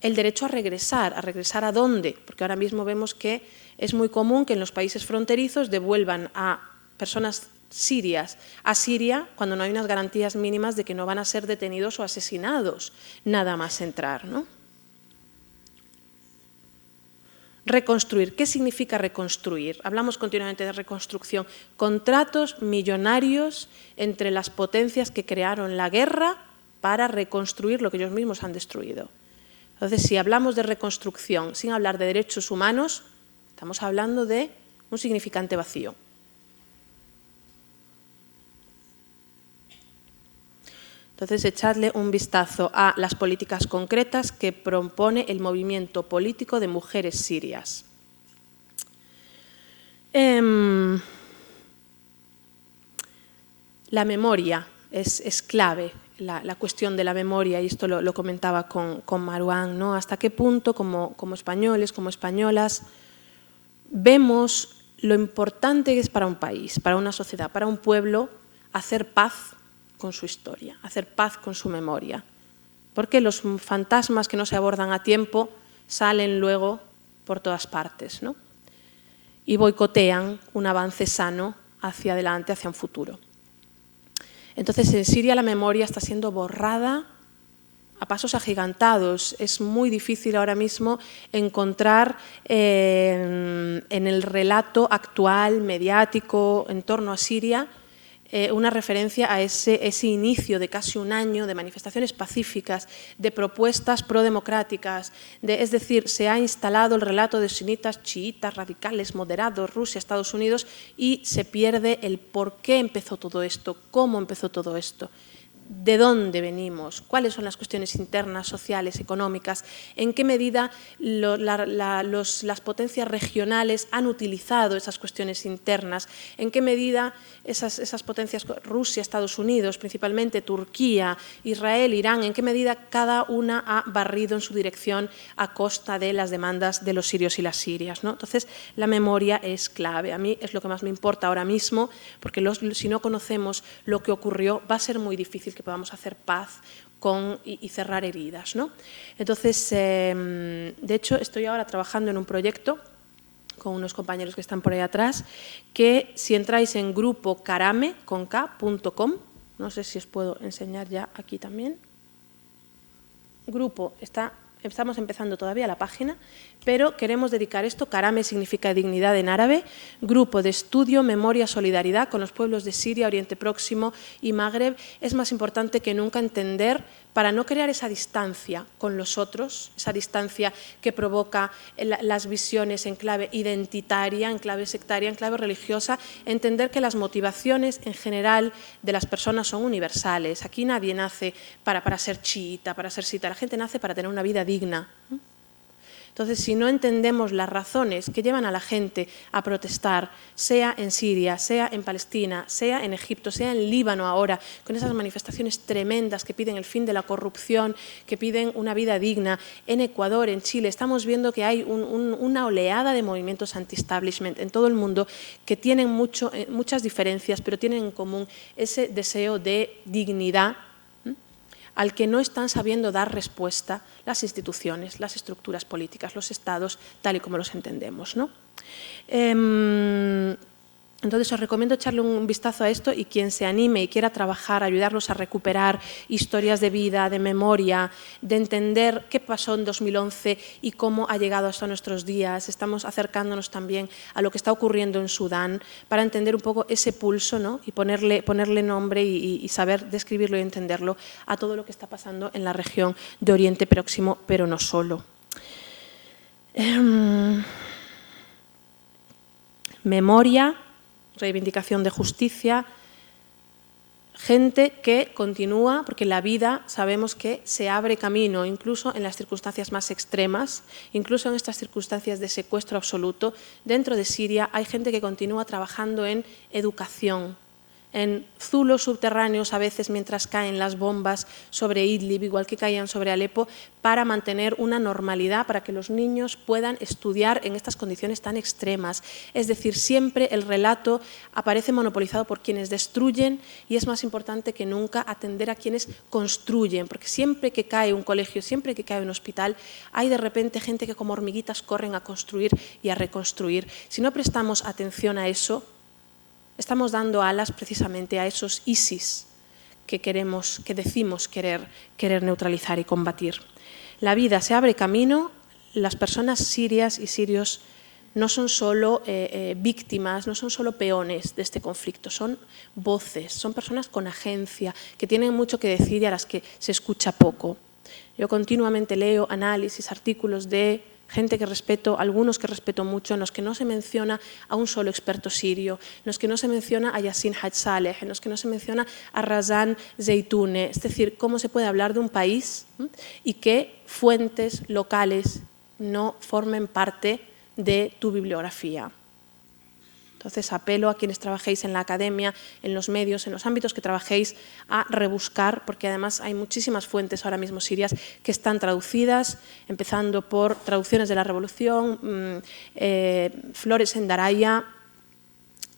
El derecho a regresar ¿a dónde? Porque ahora mismo vemos que es muy común que en los países fronterizos devuelvan a personas sirias a Siria cuando no hay unas garantías mínimas de que no van a ser detenidos o asesinados nada más entrar, ¿no? Reconstruir. ¿Qué significa reconstruir? Hablamos continuamente de reconstrucción. Contratos millonarios entre las potencias que crearon la guerra para reconstruir lo que ellos mismos han destruido. Entonces, si hablamos de reconstrucción sin hablar de derechos humanos, estamos hablando de un significante vacío. Entonces, echadle un vistazo a las políticas concretas que propone el movimiento político de mujeres sirias. La memoria es clave, la cuestión de la memoria, y esto lo comentaba con Marwan, ¿no? Hasta qué punto, como españoles, como españolas, vemos lo importante que es para un país, para una sociedad, para un pueblo, hacer paz con su historia, hacer paz con su memoria. Porque los fantasmas que no se abordan a tiempo salen luego por todas partes, ¿no? Y boicotean un avance sano hacia adelante, hacia un futuro. Entonces, en Siria la memoria está siendo borrada a pasos agigantados. Es muy difícil ahora mismo encontrar en el relato actual, mediático, en torno a Siria, una referencia a ese inicio de casi un año de manifestaciones pacíficas, de propuestas prodemocráticas, es decir, se ha instalado el relato de sunitas, chiitas, radicales, moderados, Rusia, Estados Unidos, y se pierde el por qué empezó todo esto, cómo empezó todo esto. ¿De dónde venimos? ¿Cuáles son las cuestiones internas, sociales, económicas? ¿En qué medida las potencias regionales han utilizado esas cuestiones internas? ¿En qué medida esas potencias, Rusia, Estados Unidos, principalmente Turquía, Israel, Irán, en qué medida cada una ha barrido en su dirección a costa de las demandas de los sirios y las sirias, ¿no? Entonces, la memoria es clave. A mí es lo que más me importa ahora mismo, porque si no conocemos lo que ocurrió, va a ser muy difícil que podamos hacer paz y cerrar heridas, ¿no? Entonces, de hecho, estoy ahora trabajando en un proyecto con unos compañeros que están por ahí atrás, que si entráis en grupo karame.com, no sé si os puedo enseñar ya aquí también, grupo, estamos empezando todavía la página, pero queremos dedicar esto, Karame significa dignidad en árabe, grupo de estudio, memoria, solidaridad con los pueblos de Siria, Oriente Próximo y Magreb. Es más importante que nunca entender, para no crear esa distancia con los otros, esa distancia que provoca las visiones en clave identitaria, en clave sectaria, en clave religiosa, entender que las motivaciones en general de las personas son universales. Aquí nadie nace para ser chiita, para ser sita, la gente nace para tener una vida digna. Entonces, si no entendemos las razones que llevan a la gente a protestar, sea en Siria, sea en Palestina, sea en Egipto, sea en Líbano ahora, con esas manifestaciones tremendas que piden el fin de la corrupción, que piden una vida digna, en Ecuador, en Chile, estamos viendo que hay una oleada de movimientos anti-establishment en todo el mundo que tienen muchas diferencias, pero tienen en común ese deseo de dignidad al que no están sabiendo dar respuesta las instituciones, las estructuras políticas, los estados, tal y como los entendemos, ¿no? Entonces, os recomiendo echarle un vistazo a esto, y quien se anime y quiera trabajar, ayudarnos a recuperar historias de vida, de memoria, de entender qué pasó en 2011 y cómo ha llegado hasta nuestros días. Estamos acercándonos también a lo que está ocurriendo en Sudán para entender un poco ese pulso, ¿no? Y ponerle nombre y saber describirlo y entenderlo a todo lo que está pasando en la región de Oriente Próximo, pero no solo. Memoria, reivindicación de justicia, gente que continúa, porque la vida sabemos que se abre camino, incluso en las circunstancias más extremas, incluso en estas circunstancias de secuestro absoluto. Dentro de Siria hay gente que continúa trabajando en educación, en zulos subterráneos a veces mientras caen las bombas sobre Idlib, igual que caían sobre Alepo, para mantener una normalidad, para que los niños puedan estudiar en estas condiciones tan extremas. Es decir, siempre el relato aparece monopolizado por quienes destruyen y es más importante que nunca atender a quienes construyen, porque siempre que cae un colegio, siempre que cae un hospital, hay de repente gente que como hormiguitas corren a construir y a reconstruir. Si no prestamos atención a eso, estamos dando alas precisamente a esos ISIS que decimos querer neutralizar y combatir. La vida se abre camino, las personas sirias y sirios no son solo víctimas, no son solo peones de este conflicto, son voces, son personas con agencia, que tienen mucho que decir y a las que se escucha poco. Yo continuamente leo análisis, artículos de gente que respeto, algunos que respeto mucho, en los que no se menciona a un solo experto sirio, en los que no se menciona a Yassin Haj Saleh, en los que no se menciona a Razan Zeitoune. Es decir, cómo se puede hablar de un país y que fuentes locales no formen parte de tu bibliografía. Entonces, apelo a quienes trabajéis en la academia, en los medios, en los ámbitos que trabajéis, a rebuscar, porque además hay muchísimas fuentes ahora mismo sirias que están traducidas, empezando por traducciones de la Revolución, Flores en Daraya,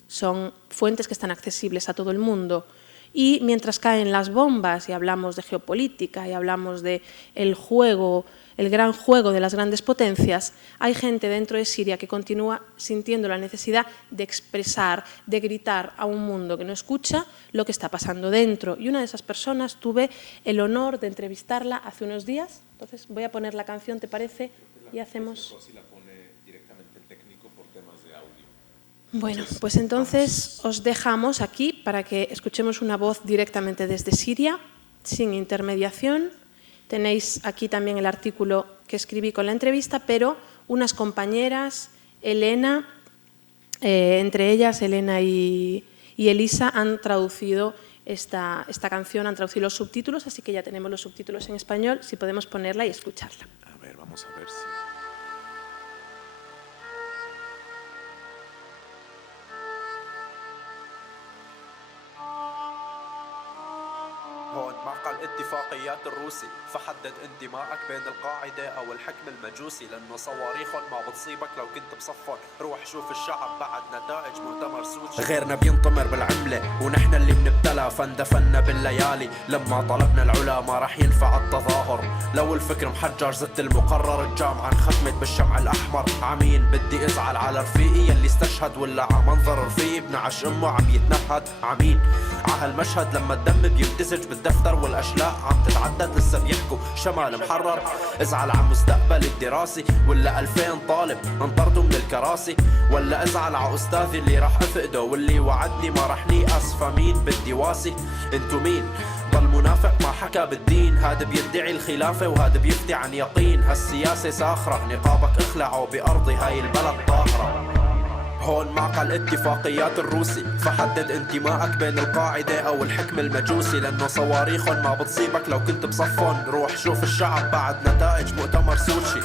son fuentes que están accesibles a todo el mundo. Y mientras caen las bombas y hablamos de geopolítica y hablamos del juego, el gran juego de las grandes potencias, hay gente dentro de Siria que continúa sintiendo la necesidad de expresar, de gritar a un mundo que no escucha lo que está pasando dentro. Y una de esas personas tuve el honor de entrevistarla hace unos días. Entonces voy a poner la canción, ¿te parece? Y hacemos... Bueno, pues entonces os dejamos aquí para que escuchemos una voz directamente desde Siria, sin intermediación. Tenéis aquí también el artículo que escribí con la entrevista, pero unas compañeras, Elena, entre ellas Elena y Elisa, han traducido esta canción, han traducido los subtítulos, así que ya tenemos los subtítulos en español, si podemos ponerla y escucharla. A ver, vamos a ver si... هون معقل اتفاقيات الروسي فحدد انتمائك بين القاعدة أو الحكم المجوسي لأنه صواريخهم ما بتصيبك لو كنت بصفهم روح شوف الشعب بعد نتائج مؤتمر سوتشي غيرنا بينطمر بالعملة ونحن اللي بنبتلى فاندفنا بالليالي لما طلبنا العلا ما رح ينفع التظاهر لو الفكر محجر زدت المقرر الجامعة انختمت بالشمع الأحمر عمين بدي ازعل على رفيقي يلي استشهد ولا ع منظر رفيقي بنعش أمه عم يتنهد عمين عهالمشهد لما الدم بيمتزج بالدفتر والأشلاء عم تتعدد لسه بيحكوا شمال محرر ازعل عن مستقبل الدراسي ولا 2000 طالب انطردوا من الكراسي ولا ازعل على أستاذي اللي راح أفقده واللي وعدني ما رح نيأس فمين بدي واسي انتو مين ضل منافق ما حكى بالدين هذا بيدعي الخلافة وهذا بيفتي عن يقين هالسياسة ساخرة نقابك اخلعوا بأرضي هاي البلد طاهرة هون معقل اتفاقيات الروسي فحدد انتمائك بين القاعدة أو الحكم المجوسي لأنه صواريخهم ما بتصيبك لو كنت بصفهم روح شوف الشعب بعد نتائج مؤتمر سوتشي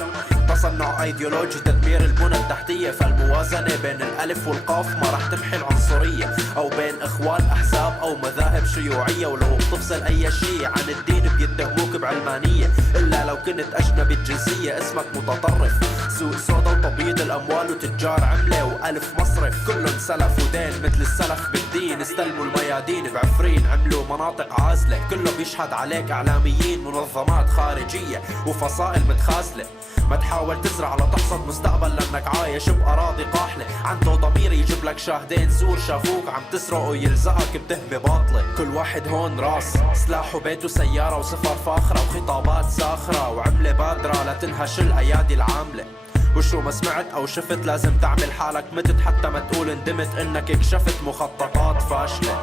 تصنع ايديولوجي تدمير البنى التحتية فالموازنة بين الألف والقاف ما رح تمحي العنصرية أو بين إخوان أحزاب أو مذاهب شيوعية ولو بتفصل أي شيء عن الدين بيتهموك بعلمانية إلا لو كنت أجنبي الجنسية اسمك متطرف سوق سودا وتبييض الأموال وتجار عملة وألف مصرف كلهم سلف ودين مثل السلف بالدين استلموا الميادين بعفرين عملوا مناطق عازلة كله بيشهد عليك إعلاميين منظمات خارجية وفصائل متخاذلة ما تحاول تزرع لتحصد مستقبل لأنك عايش بأراضي قاحلة عنده ضمير يجيب لك شاهدين زور شافوك عم تسرق ويلزقك بتهمة باطلة كل واحد هون راس سلاح وبيت وسيارة وسفر فاخرة وخطابات ساخرة وعملة بادرة لتنهش الأيادي العاملة وشو ما سمعت أو شفت لازم تعمل حالك متت حتى ما تقول ندمت إنك اكشفت مخططات فاشلة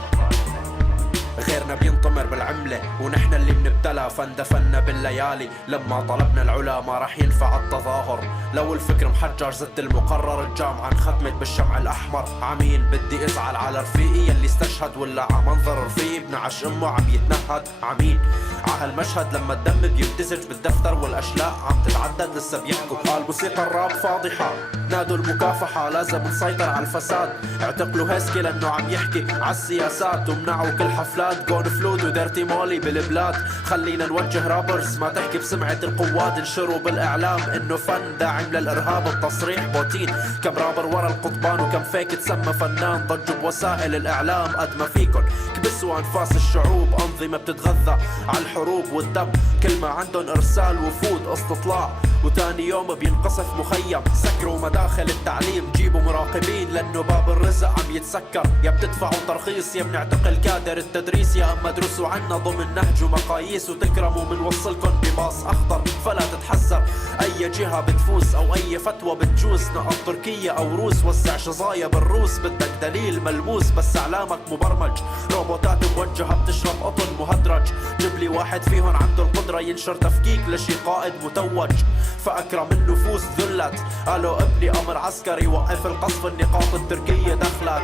غيرنا بينطمر بالعملة ونحن اللي بنبتلى، فاندفنا بالليالي لما طلبنا العلا، ما رح ينفع التظاهر لو الفكر محجر. زدت المقرر الجامعة انختمت بالشمع الأحمر. عمين بدي ازعل على رفيقي يلي استشهد، ولا ع منظر رفيقي بنعش امه عم يتنهد. عمين عهالمشهد لما الدم بيمتزج بالدفتر والاشلاء عم تتعدد لسه بيحكوا. قال موسيقى الراب فاضحة، نادوا المكافحة، لازم نسيطر على الفساد. اعتقلوا هيسكي لانه عم يحكي عالسياسات، ومنعوا كل حفلات جون فلود وديرتي مولي بالبلاد. خلينا نوجه رابرز ما تحكي بسمعة القوات، انشروا بالاعلام انه فن داعم للارهاب. التصريح بوتين كم رابر ورا القضبان، وكم فيك تسمى فنان. ضجوا بوسائل الاعلام قد ما فيكن، كبسوا انفاس الشعوب. انظمة بتتغذى على الحروب والدم، كل ما عندن ارسال وفود استطلاع، وتاني يوم بينقصف مخيم. سكروا مداخل التعليم، جيبوا مراقبين لانه باب الرزق عم يتسكر. يا بتدفعوا ترخيص يا بنعتقل كادر التدريس، يا اما ادرسوا عنا ضمن نهج ومقاييس وتكرموا منوصلكن بباص اخضر. فلا تتحذر اي جهة بتفوز او اي فتوى بتجوز، نقط تركيا او روس، وسع شظايا بالروس. بدك دليل ملموس بس اعلامك مبرمج، روبوتات موجهة بتشرب قطن مهدرج. جيب لي واحد فيهن عنده القدرة ينشر تفكيك لشي قائد متوج. فأكرم النفوس ذلت، قالوا ابني أمر عسكري وقف القصف، النقاط التركية دخلت.